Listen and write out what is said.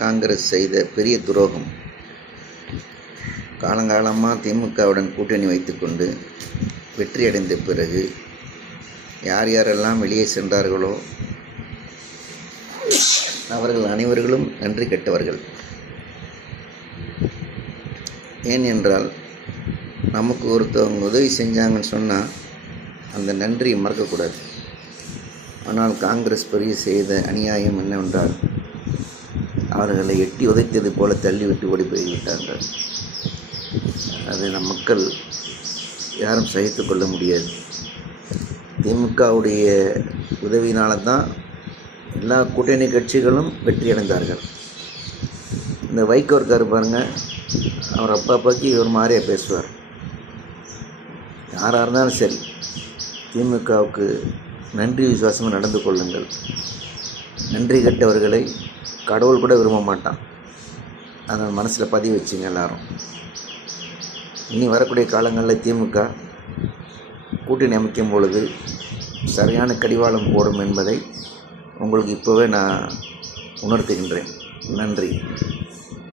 காங்கிரஸ் செய்த பெரிய துரோகம். காலங்காலமாக திமுகவுடன் கூட்டணி வைத்துக்கொண்டு வெற்றியடைந்த பிறகு யார் யாரெல்லாம் வெளியே சென்றார்களோ அவர்கள் அனைவர்களும் நன்றி கெட்டவர்கள். ஏன் என்றால், நமக்கு ஒருத்தவங்க உதவி செஞ்சாங்கன்னு சொன்னால் அந்த நன்றியை மறக்கக்கூடாது. ஆனால் காங்கிரஸ் பெரிய செய்த அநியாயம் என்னவென்றால், அவர்களை எட்டி உதைத்தது போல தள்ளிவிட்டு ஓடி போய்விட்டார்கள். அதை நம் மக்கள் யாரும் சகித்து கொள்ள முடியாது. திமுகவுடைய உதவியினால தான் எல்லா கூட்டணி கட்சிகளும் வெற்றியடைந்தார்கள். இந்த வைகோ இருக்கார் பாருங்க, அவர் அப்பாப்பாக்கி ஒரு மாதிரியாக பேசுவார். யாராக இருந்தாலும் சரி, திமுகவுக்கு நன்றி விசுவாசமாக நடந்து கொள்ளுங்கள். நன்றி கெட்டவர்களை கடவுள் கூட விரும்ப மாட்டான். அதை மனசில் பதிவு வச்சுங்க எல்லாரும். இனி வரக்கூடிய காலங்களில் திமுக கூட்டணி அமைக்கும் பொழுது சரியான கடிவாளம் போடும் என்பதை உங்களுக்கு இப்போவே நான் உணர்த்துகின்றேன். நன்றி.